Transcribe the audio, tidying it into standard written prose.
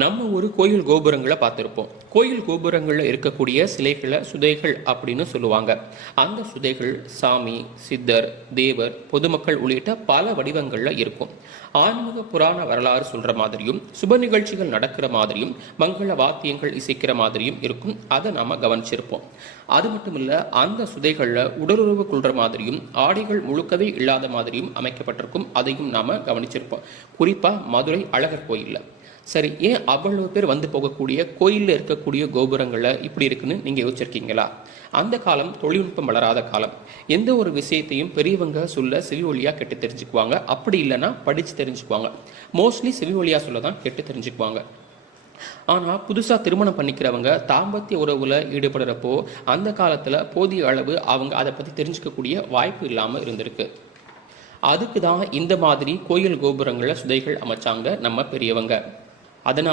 நம்ம ஒரு கோயில் கோபுரங்களை பார்த்துருப்போம். கோயில் கோபுரங்களில் இருக்கக்கூடிய சிலைகளை சுதைகள் அப்படின்னு சொல்லுவாங்க. அந்த சுதைகள் சாமி, சித்தர், தேவர், பொதுமக்கள் உள்ளிட்ட பல வடிவங்களில் இருக்கும். ஆன்மீக புராண வரலாறு சொல்ற மாதிரியும், சுப நிகழ்ச்சிகள் நடக்கிற மாதிரியும், மங்கள வாத்தியங்கள் இசைக்கிற மாதிரியும் இருக்கும். அதை நாம கவனிச்சிருப்போம். அது மட்டும் இல்ல, அந்த சுதைகள்ல உடலுறவு கொள்ற மாதிரியும், ஆடைகள் முழுக்கவே இல்லாத மாதிரியும் அமைக்கப்பட்டிருக்கும். அதையும் நாம கவனிச்சிருப்போம். குறிப்பா மதுரை அழகர் கோயில்ல. சரி, ஏன் அவ்வளவு பேர் வந்து போகக்கூடிய கோயிலில் இருக்கக்கூடிய கோபுரங்கள்ல இப்படி இருக்குன்னு நீங்க யோசிச்சிருக்கீங்களா? அந்த காலம் தொழில்நுட்பம் வளராத காலம். எந்த ஒரு விஷயத்தையும் பெரியவங்க சொல்ல செவி வழியா கேட்டு தெரிஞ்சுக்குவாங்க. அப்படி இல்லைன்னா படிச்சு தெரிஞ்சுக்குவாங்க. மோஸ்ட்லி செவி வழியா சொல்ல தான் கேட்டு தெரிஞ்சுக்குவாங்க. ஆனா புதுசா திருமணம் பண்ணிக்கிறவங்க தாம்பத்திய உறவுல ஈடுபடுறப்போ அந்த காலத்துல போதிய அளவு அவங்க அதை பத்தி தெரிஞ்சுக்கக்கூடிய வாய்ப்பு இல்லாம இருந்திருக்கு. அதுக்கு தான் இந்த மாதிரி கோயில் கோபுரங்கள சுதைகள் அமைச்சாங்க நம்ம பெரியவங்க. அதனால